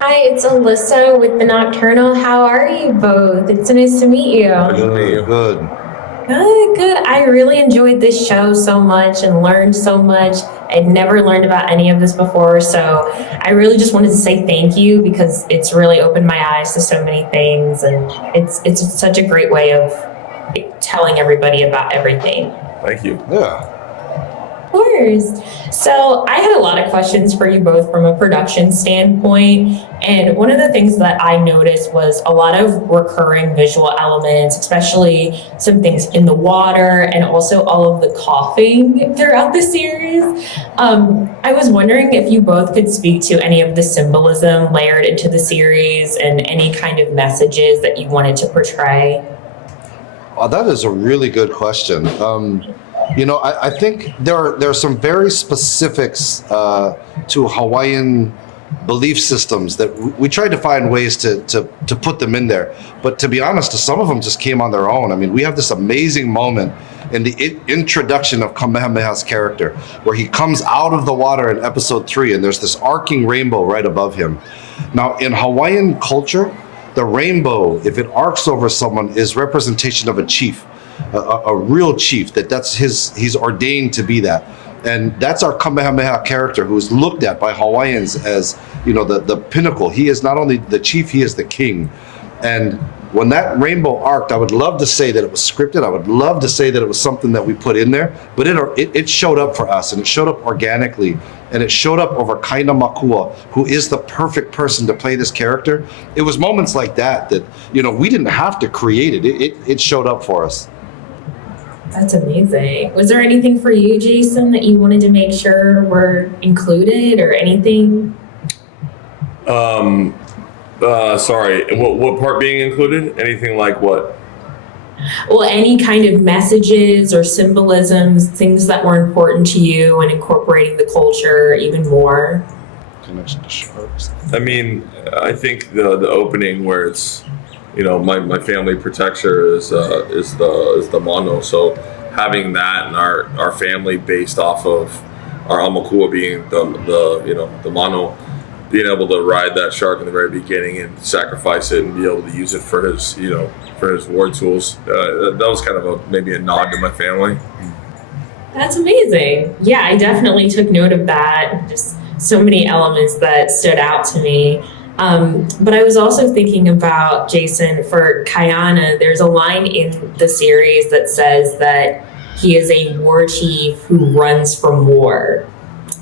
Hi, it's Alyssa with the Nocturnal. How are you both? It's nice to meet you. Good. Good. I really enjoyed this show so much and learned so much. I'd never learned about any of this before, so I really just wanted to say thank you because it's really opened my eyes to so many things, and it's such a great way of telling everybody about everything. Thank you. Yeah. Of course. So I had a lot of questions for you both from a production standpoint. And one of the things that I noticed was a lot of recurring visual elements, especially some things in the water and also all of the coughing throughout the series. I was wondering if you both could speak to any of the symbolism layered into the series and any kind of messages that you wanted to portray. That is a really good question. I think there are some very specifics to Hawaiian belief systems that we tried to find ways to put them in there. But to be honest, some of them just came on their own. I mean, we have this amazing moment in the introduction of Kamehameha's character, where he comes out of the water in episode 3, and there's this arcing rainbow right above him. Now, in Hawaiian culture, the rainbow, if it arcs over someone, is representation of a chief. A real chief, he's ordained to be that. And that's our Kamehameha character, who is looked at by Hawaiians as, the pinnacle. He is not only the chief, he is the king. And when that rainbow arced, I would love to say that it was scripted. I would love to say that it was something that we put in there, but it showed up for us, and it showed up organically, and it showed up over Kaina Makua, who is the perfect person to play this character. It was moments like that we didn't have to create it. It showed up for us. That's amazing. Was there anything for you, Jason, that you wanted to make sure were included or anything? Sorry, what part being included? Anything like what? Well, any kind of messages or symbolisms, things that were important to you and incorporating the culture even more. Connection to sharks. I mean, I think the opening where it's, my family protects her is the mono. So having that and our family based off of our Makua being the mono, being able to ride that shark in the very beginning and sacrifice it and be able to use it for his war tools. That was kind of maybe a nod to my family. That's amazing. Yeah, I definitely took note of that. Just so many elements that stood out to me. But I was also thinking about, Jason, for Kaina, there's a line in the series that says that he is a war chief who runs from war.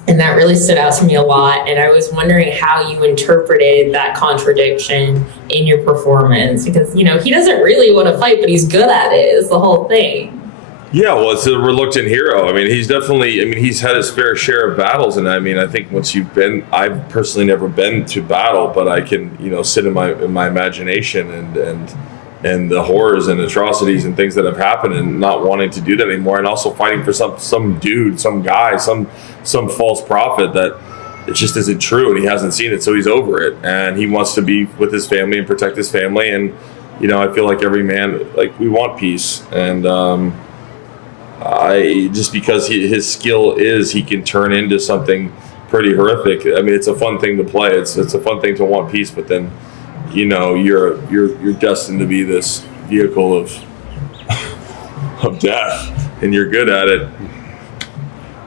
And that really stood out to me a lot. And I was wondering how you interpreted that contradiction in your performance, because, he doesn't really want to fight, but he's good at it, is the whole thing. Yeah, well, it's a reluctant hero. I mean, he's had his fair share of battles. And I think once I've personally never been to battle, but I can, sit in my imagination and the horrors and atrocities and things that have happened and not wanting to do that anymore. And also fighting for some dude, some guy, some false prophet that it just isn't true. And he hasn't seen it. So he's over it. And he wants to be with his family and protect his family. And, I feel like every man, we want peace. And, just because his skill is he can turn into something pretty horrific. I mean, it's a fun thing to play. It's a fun thing to want peace, but then you're destined to be this vehicle of death, and you're good at it.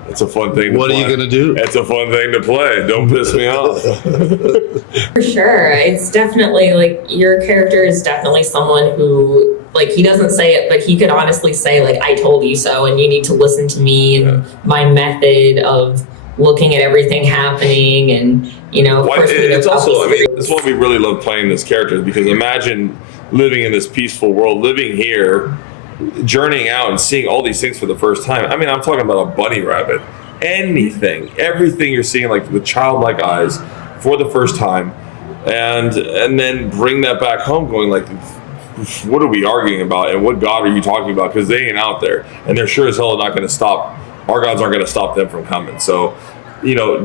It's a fun thing to What play. are you gonna do? It's a fun thing to play. Don't piss me off. For sure. It's definitely your character is definitely someone who he doesn't say it, but he could honestly say I told you so, and you need to listen to me and my method of looking at everything happening. And of course, it's also that's why we really love playing this character, because imagine living in this peaceful world, living here, journeying out and seeing all these things for the first time. I'm talking about a bunny rabbit, everything you're seeing with childlike eyes for the first time, and then bring that back home going what are we arguing about, and what God are you talking about? Because they ain't out there, and they're sure as hell not going to stop. Our gods aren't going to stop them from coming. So,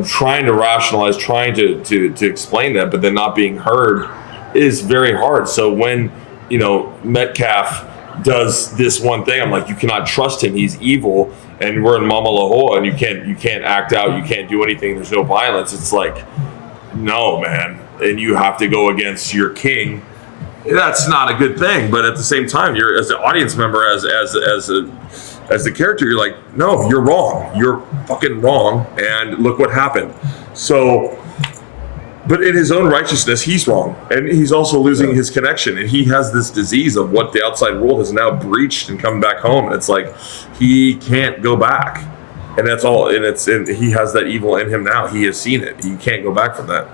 trying to rationalize, trying to explain that, but then not being heard is very hard. So when Metcalf does this one thing. I'm like, you cannot trust him. He's evil. And we're in Mama Lahoa, and you can't act out. You can't do anything. There's no violence. It's like, no, man. And you have to go against your king. That's not a good thing. But at the same time, you're, as an audience member, as the character, you're like, no, you're wrong. You're fucking wrong. And look what happened. So, but in his own righteousness, he's wrong. And he's also losing his connection. And he has this disease of what the outside world has now breached and come back home. And it's like, he can't go back. And that's all. And he has that evil in him now. He has seen it. He can't go back from that.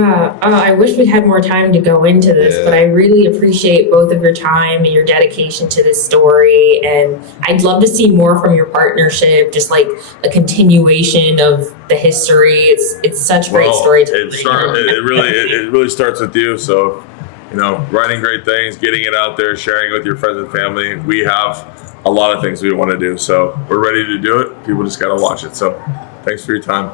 I wish we had more time to go into this, but I really appreciate both of your time and your dedication to this story. And I'd love to see more from your partnership, just like a continuation of the history. It's such great storytelling. It really starts with you. So, writing great things, getting it out there, sharing it with your friends and family. We have a lot of things we want to do. So we're ready to do it. People just got to watch it. So thanks for your time.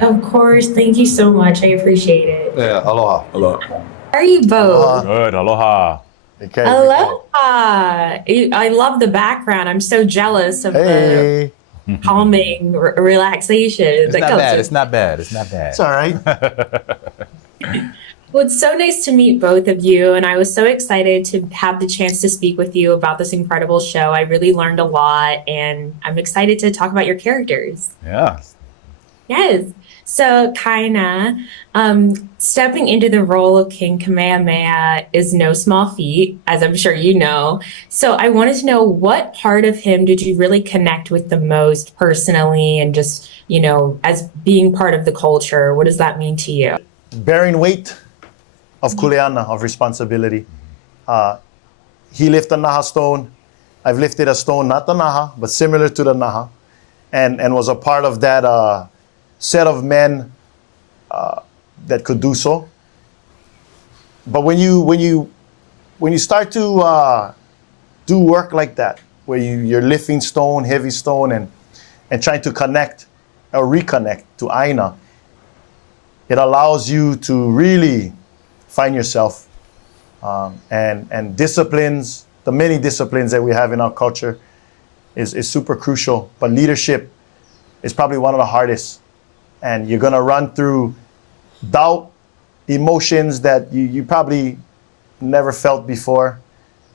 Of course. Thank you so much. I appreciate it. Yeah, aloha. Aloha. How are you both? Good, aloha. Okay. Aloha. I love the background. I'm so jealous of the calming relaxation. It's not bad. It's not bad. It's not bad. It's all right. Well, it's so nice to meet both of you, and I was so excited to have the chance to speak with you about this incredible show. I really learned a lot, and I'm excited to talk about your characters. Yeah. Yes. So, Kaina, stepping into the role of King Kamehameha is no small feat, as I'm sure you know. So I wanted to know, what part of him did you really connect with the most personally, and just, as being part of the culture? What does that mean to you? Bearing weight of kuleana, of responsibility. He lifted a naha stone. I've lifted a stone, not the naha, but similar to the naha, and was a part of that set of men that could do so. But when you start to do work like that, where you're lifting stone, heavy stone, and trying to connect or reconnect to Aina, it allows you to really find yourself, and disciplines, the many disciplines that we have in our culture is super crucial. But leadership is probably one of the hardest. And you're gonna run through doubt, emotions that you probably never felt before.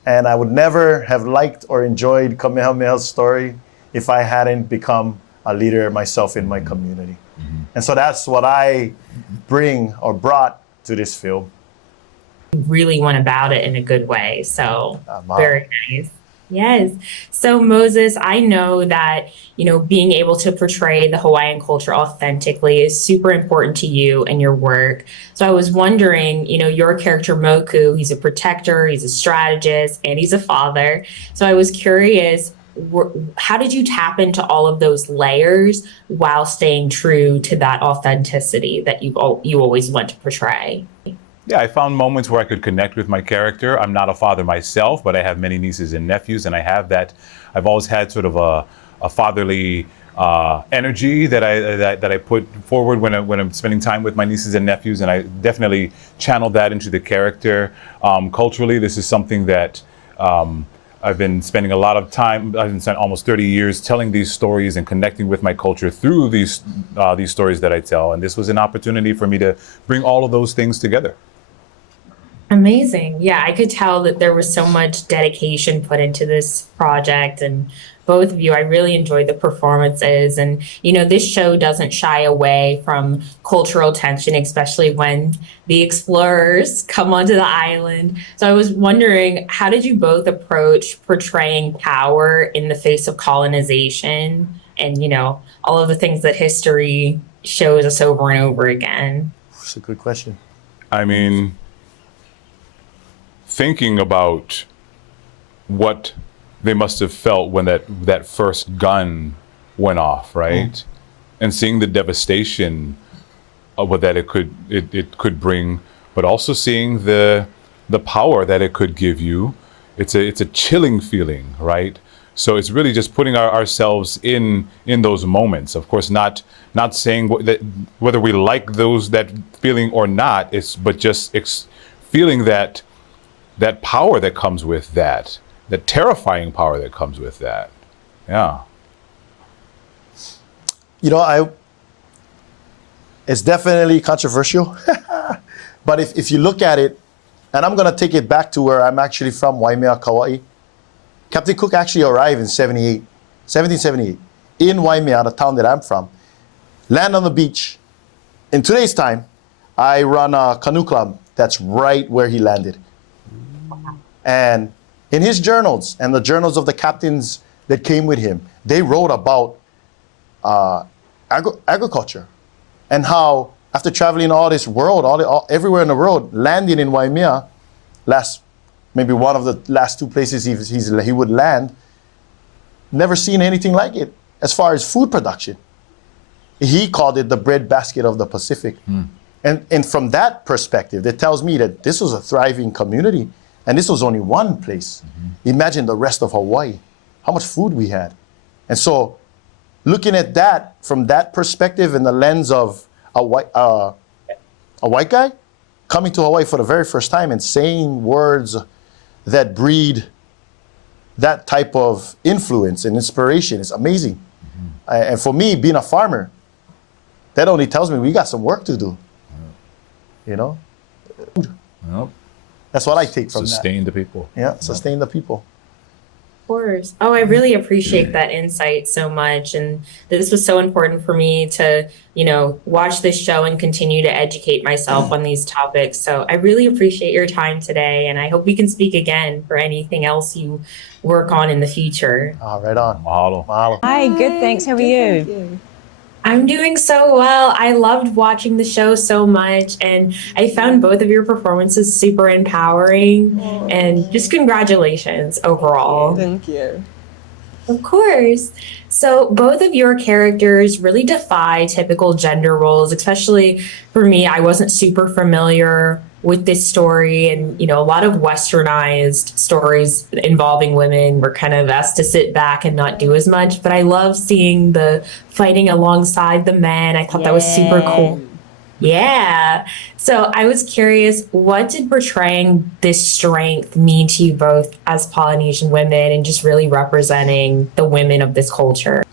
And I would never have liked or enjoyed Kamehameha's story if I hadn't become a leader myself in my community. Mm-hmm. And so that's what I bring or brought to this film. Really went about it in a good way. So very nice. Yes. So Moses, I know that, being able to portray the Hawaiian culture authentically is super important to you and your work. So I was wondering, your character Moku, he's a protector, he's a strategist, and he's a father. So I was curious, how did you tap into all of those layers while staying true to that authenticity that you always want to portray? Yeah, I found moments where I could connect with my character. I'm not a father myself, but I have many nieces and nephews, and I have that. I've always had sort of a fatherly energy that I put forward when I'm spending time with my nieces and nephews, and I definitely channeled that into the character. Culturally, this is something that I've been spending a lot of time. I've been spent almost 30 years telling these stories and connecting with my culture through these stories that I tell, and this was an opportunity for me to bring all of those things together. Amazing. Yeah, I could tell that there was so much dedication put into this project, and both of you, I really enjoyed the performances. And, this show doesn't shy away from cultural tension, especially when the explorers come onto the island. So I was wondering, how did you both approach portraying power in the face of colonization and, all of the things that history shows us over and over again? That's a good question. I mean, thinking about what they must have felt when that first gun went off, right? And seeing the devastation of what that it could bring, but also seeing the power that it could give you. It's a chilling feeling, right? So it's really just putting ourselves in those moments. Of course, not saying that whether we like that feeling or not. But just feeling that power that comes with that. the terrifying power that comes with that. Yeah. You know, it's definitely controversial, but if you look at it, and I'm going to take it back to where I'm actually from, Waimea, Kauai. Captain Cook actually arrived in 1778, in Waimea, the town that I'm from. Land on the beach. In today's time, I run a canoe club that's right where he landed. And in his journals, and the journals of the captains that came with him, they wrote about agriculture, and how after traveling all this world, everywhere in the world, landing in Waimea, maybe one of the last two places he would land, never seen anything like it as far as food production. He called it the breadbasket of the Pacific. And from that perspective, it tells me that this was a thriving community, and this was only one place. Imagine the rest of Hawaii, how much food we had. And so looking at that from that perspective in the lens of a white guy coming to Hawaii for the very first time and saying words that breed that type of influence and inspiration is amazing. And for me, being a farmer, that only tells me we got some work to do. You know? Yep. That's what I take from Sustain the people. Yeah, sustain the people. Of course. Oh, I really appreciate that insight so much. And this was so important for me to, watch this show and continue to educate myself on these topics. So I really appreciate your time today. And I hope we can speak again for anything else you work on in the future. Right on. Mahalo. Mahalo. Hi, good, thanks. How are you? I'm doing so well. I loved watching the show so much, and I found both of your performances super empowering. And just congratulations overall. Thank you. Of course. So both of your characters really defy typical gender roles, especially for me. I wasn't super familiar with this story, and a lot of westernized stories involving women were kind of asked to sit back and not do as much. But I love seeing the fighting alongside the men. I thought that was super cool. Yeah. So I was curious, what did portraying this strength mean to you both as Polynesian women and just really representing the women of this culture?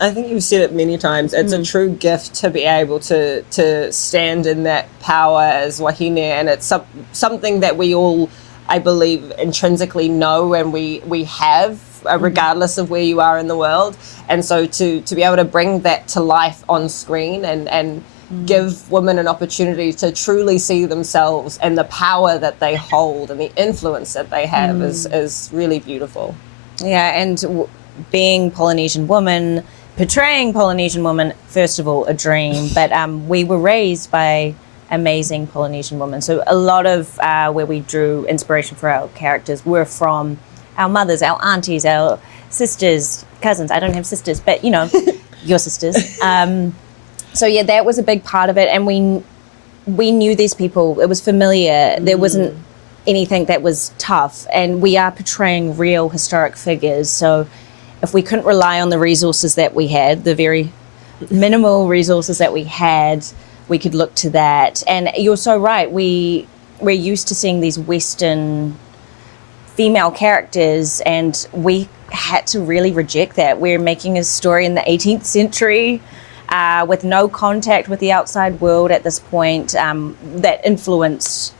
I think you've said it many times. It's a true gift to be able to stand in that power as wahine, and it's something that we all, I believe, intrinsically know and we have, regardless of where you are in the world. And so to be able to bring that to life on screen and give women an opportunity to truly see themselves and the power that they hold and the influence that they have is really beautiful. Yeah, and being Polynesian woman, portraying Polynesian woman, first of all, a dream, but we were raised by amazing Polynesian women. So a lot of where we drew inspiration for our characters were from our mothers, our aunties, our sisters, cousins. I don't have sisters, but your sisters. So yeah, that was a big part of it, and we knew these people. It was familiar. There wasn't anything that was tough, and we are portraying real historic figures. So if we couldn't rely on the resources that we had, the very minimal resources that we had, we could look to that. And you're so right. We're used to seeing these Western female characters, and we had to really reject that. We're making a story in the 18th century. With no contact with the outside world at this point, that influenced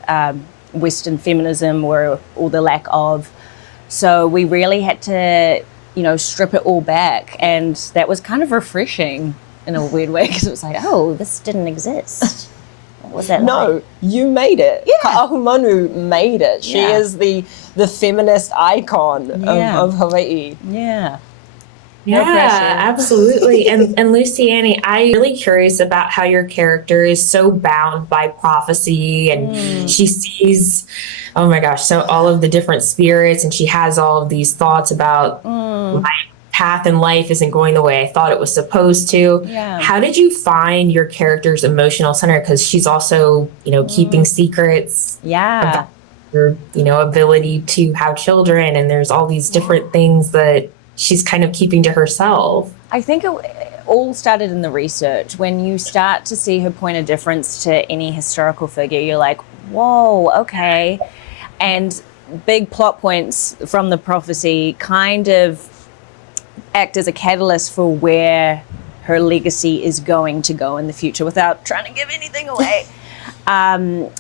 Western feminism or the lack of. So we really had to, strip it all back, and that was kind of refreshing in a weird way, because it was like, oh, this didn't exist. What was that like? No, you made it. Yeah. Ka'ahumanu made it. She Yeah. is the feminist icon of Hawaii. Yeah. No Yeah, pressure. absolutely. And Luciane, I'm really curious about how your character is so bound by prophecy, and she sees, oh my gosh, so all of the different spirits, and she has all of these thoughts about my path in life isn't going the way I thought it was supposed to. Yeah. How did you find your character's emotional center? Because she's also, keeping secrets. Yeah. Her, ability to have children, and there's all these different things that she's kind of keeping to herself. I think it all started in the research. When you start to see her point of difference to any historical figure, you're like, whoa, okay. And big plot points from the prophecy kind of act as a catalyst for where her legacy is going to go in the future without trying to give anything away. And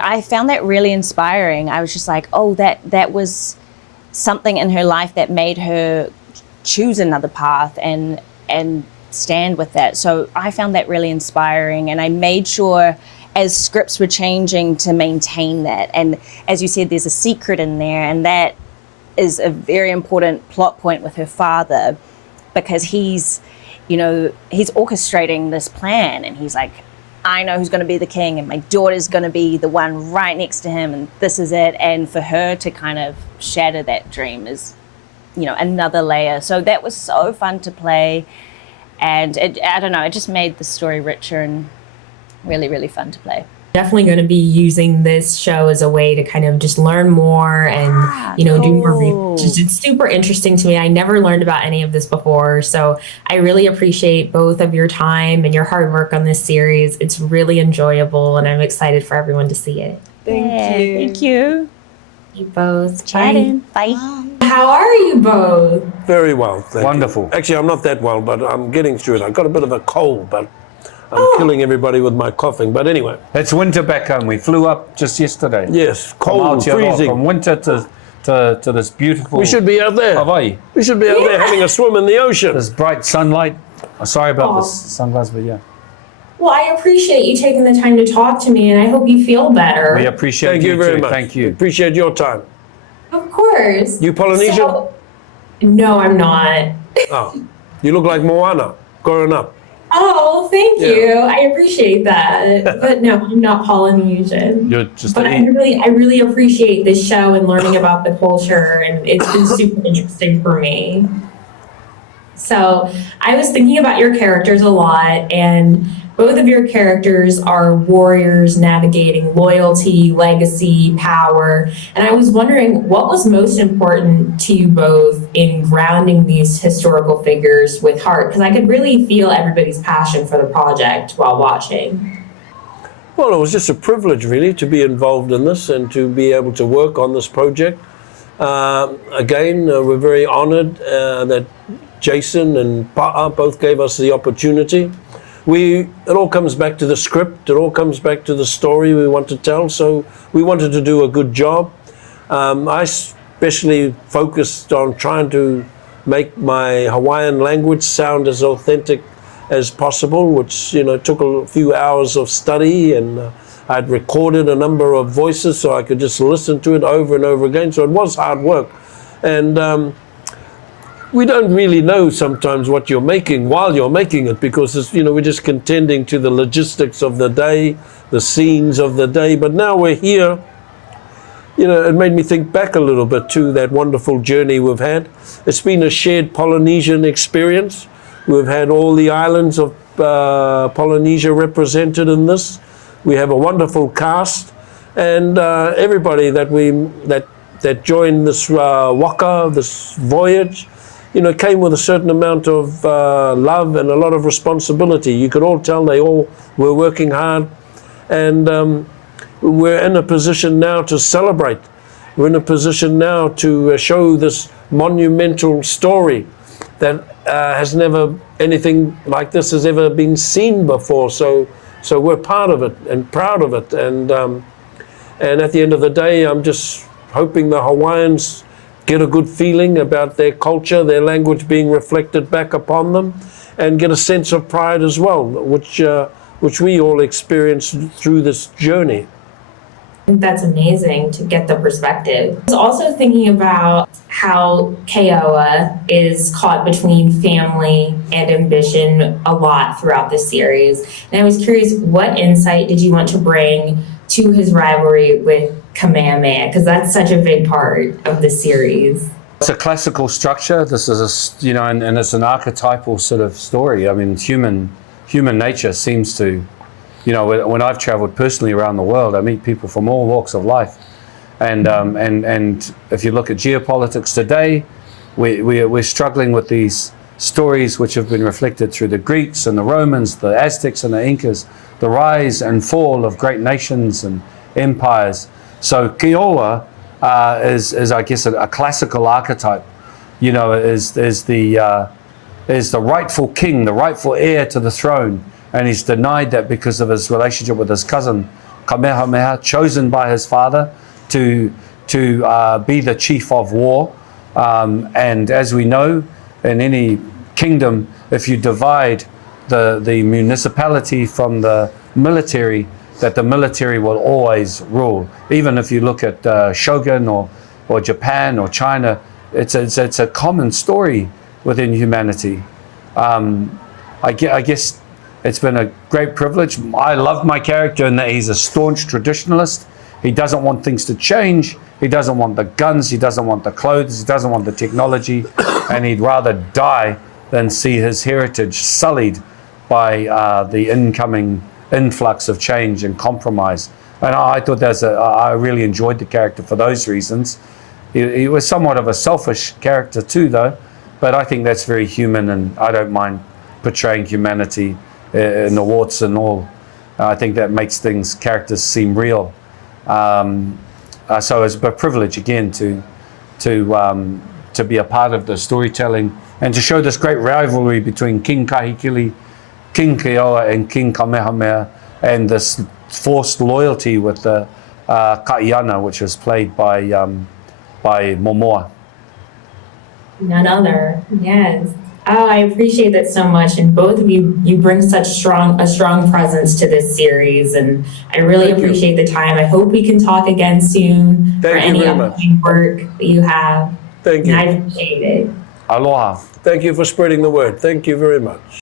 I found that really inspiring. I was just like, oh, that was something in her life that made her choose another path and stand with that. So I found that really inspiring, and I made sure as scripts were changing to maintain that. And as you said, there's a secret in there, and that is a very important plot point with her father, because he's orchestrating this plan, and he's like, I know who's going to be the king, and my daughter's going to be the one right next to him, and this is it. And for her to kind of shatter that dream is, another layer. So that was so fun to play, and it just made the story richer and really, really fun to play. Definitely going to be using this show as a way to kind of just learn more and, do more research. It's super interesting to me. I never learned about any of this before. So I really appreciate both of your time and your hard work on this series. It's really enjoyable, and I'm excited for everyone to see it. Thank you. You both. Chatting. Bye. How are you both? Very well, thank Wonderful. you. Actually, I'm not that well, but I'm getting through it. I've got a bit of a cold, but I'm killing everybody with my coughing. But anyway. It's winter back home. We flew up just yesterday. Yes, From cold, Aotearoa, freezing. From winter to this beautiful We should be out there. Hawaii. We should be out there having a swim in the ocean. This bright sunlight. Sorry about the sunglasses, but yeah. Well, I appreciate you taking the time to talk to me, and I hope you feel better. We appreciate Thank you very too. much. Thank you. Appreciate your time. Of course. You Polynesian? No, I'm not. Oh, you look like Moana growing up. Oh, thank Yeah. you. I appreciate that. But no, I'm not Polynesian. You're just But I really appreciate this show and learning about the culture, and it's been super interesting for me. So I was thinking about your characters a lot, and both of your characters are warriors navigating loyalty, legacy, power. And I was wondering, what was most important to you both in grounding these historical figures with heart? Because I could really feel everybody's passion for the project while watching. Well, it was just a privilege, really, to be involved in this and to be able to work on this project. Again, we're very honored that Jason and Pa'a both gave us the opportunity. It all comes back to the script. It all comes back to the story we want to tell. So we wanted to do a good job. I especially focused on trying to make my Hawaiian language sound as authentic as possible, which took a few hours of study, and I'd recorded a number of voices so I could just listen to it over and over again. So it was hard work, and we don't really know sometimes what you're making while you're making it, because we're just contending to the logistics of the day, the scenes of the day. But now we're here. It made me think back a little bit to that wonderful journey we've had. It's been a shared Polynesian experience. We've had all the islands of Polynesia represented in this. We have a wonderful cast, and everybody that joined this waka, this voyage, came with a certain amount of love and a lot of responsibility. You could all tell they all were working hard, and we're in a position now to celebrate. We're in a position now to show this monumental story that anything like this has ever been seen before. So we're part of it and proud of it. And at the end of the day, I'm just hoping the Hawaiians get a good feeling about their culture, their language being reflected back upon them, and get a sense of pride as well, which we all experience through this journey. I think that's amazing to get the perspective. I was also thinking about how Keoa is caught between family and ambition a lot throughout this series. And I was curious, what insight did you want to bring to his rivalry with Kamehameha? Because that's such a big part of the series. It's a classical structure. This is and it's an archetypal sort of story. I mean, human nature seems to, when I've traveled personally around the world, I meet people from all walks of life, and if you look at geopolitics today, we're struggling with these stories which have been reflected through the Greeks and the Romans, the Aztecs and the Incas, the rise and fall of great nations and empires. So Keoa is I guess a classical archetype. You know, is the rightful king, the rightful heir to the throne, and he's denied that because of his relationship with his cousin Kamehameha, chosen by his father to be the chief of war. And as we know, in any kingdom, if you divide the municipality from the military, that the military will always rule. Even if you look at Shogun or Japan or China, it's a common story within humanity. I guess it's been a great privilege. I love my character in that he's a staunch traditionalist. He doesn't want things to change. He doesn't want the guns. He doesn't want the clothes. He doesn't want the technology. And he'd rather die than see his heritage sullied by the incoming influx of change and compromise. And I thought I really enjoyed the character for those reasons. He was somewhat of a selfish character too, though. But I think that's very human, and I don't mind portraying humanity in the warts and all. I think that makes characters seem real. So it's a privilege again to be a part of the storytelling and to show this great rivalry between King Kahikili, King Keoa, and King Kamehameha, and this forced loyalty with the Kaiana, which was played by Mamoa. None other. Yes. Oh, I appreciate that so much. And both of you bring a strong presence to this series. And I really appreciate the time. I hope we can talk again soon for any upcoming work that you have. Thank you. And I appreciate it. Aloha. Thank you for spreading the word. Thank you very much.